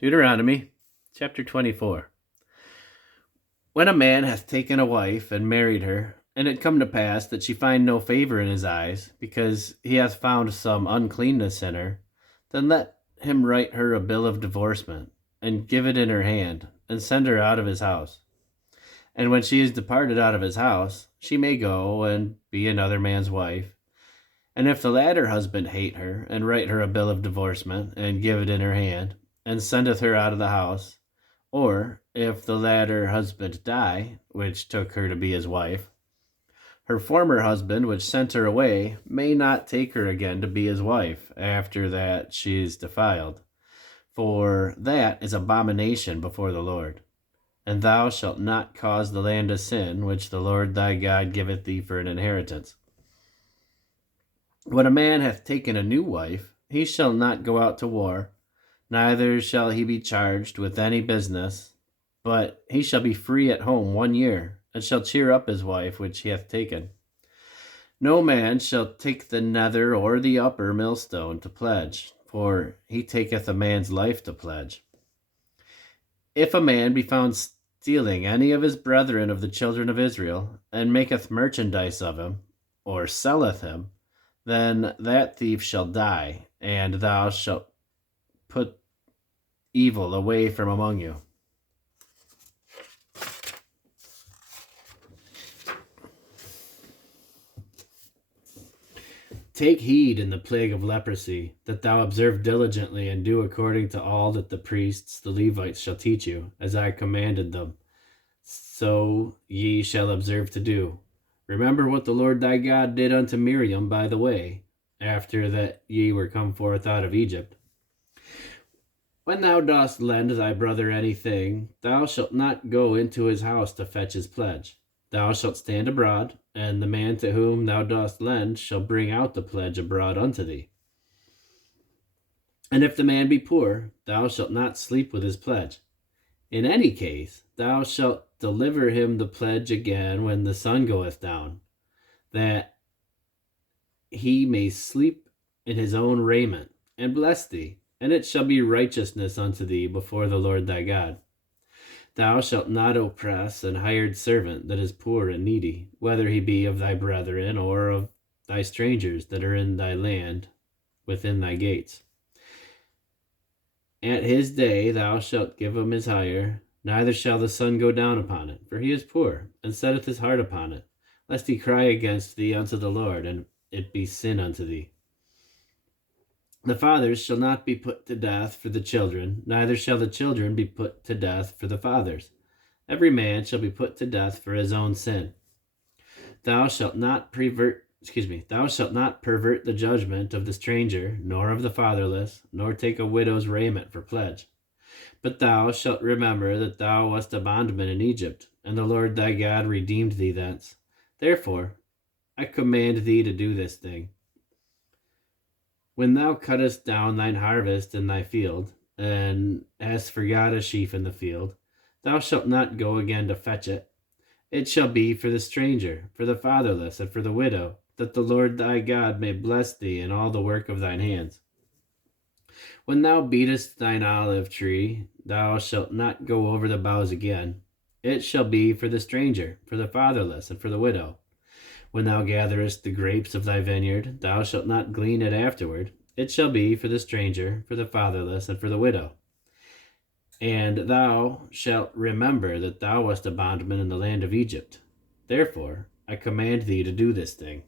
Deuteronomy chapter 24. When a man hath taken a wife and married her, and it come to pass that she find no favor in his eyes, because he hath found some uncleanness in her, then let him write her a bill of divorcement, and give it in her hand, and send her out of his house. And when she is departed out of his house, she may go and be another man's wife. And if the latter husband hate her, and write her a bill of divorcement, and give it in her hand, and sendeth her out of the house, or if the latter husband die, which took her to be his wife, her former husband, which sent her away, may not take her again to be his wife after that she is defiled, for that is abomination before the Lord. And thou shalt not cause the land to sin, which the Lord thy God giveth thee for an inheritance. When a man hath taken a new wife, he shall not go out to war, neither shall he be charged with any business, but he shall be free at home 1 year, and shall cheer up his wife which he hath taken. No man shall take the nether or the upper millstone to pledge, for he taketh a man's life to pledge. If a man be found stealing any of his brethren of the children of Israel, and maketh merchandise of him, or selleth him, then that thief shall die, and thou shalt put evil away from among you. Take heed in the plague of leprosy, that thou observe diligently and do according to all that the priests, the Levites, shall teach you, as I commanded them. So ye shall observe to do. Remember what the Lord thy God did unto Miriam by the way, after that ye were come forth out of Egypt. When thou dost lend thy brother anything, thou shalt not go into his house to fetch his pledge. Thou shalt stand abroad, and the man to whom thou dost lend shall bring out the pledge abroad unto thee. And if the man be poor, thou shalt not sleep with his pledge. In any case, thou shalt deliver him the pledge again when the sun goeth down, that he may sleep in his own raiment, and bless thee. And it shall be righteousness unto thee before the Lord thy God. Thou shalt not oppress an hired servant that is poor and needy, whether he be of thy brethren or of thy strangers that are in thy land within thy gates. At his day thou shalt give him his hire, neither shall the sun go down upon it, for he is poor, and setteth his heart upon it, lest he cry against thee unto the Lord, and it be sin unto thee. The fathers shall not be put to death for the children, neither shall the children be put to death for the fathers. Every man shall be put to death for his own sin. Thou shalt not pervert the judgment of the stranger, nor of the fatherless, nor take a widow's raiment for pledge. But thou shalt remember that thou wast a bondman in Egypt, and the Lord thy God redeemed thee thence. Therefore I command thee to do this thing. When thou cuttest down thine harvest in thy field, and hast forgot a sheaf in the field, thou shalt not go again to fetch it. It shall be for the stranger, for the fatherless, and for the widow, that the Lord thy God may bless thee in all the work of thine hands. When thou beatest thine olive tree, thou shalt not go over the boughs again. It shall be for the stranger, for the fatherless, and for the widow. When thou gatherest the grapes of thy vineyard, thou shalt not glean it afterward. It shall be for the stranger, for the fatherless, and for the widow. And thou shalt remember that thou wast a bondman in the land of Egypt. Therefore I command thee to do this thing.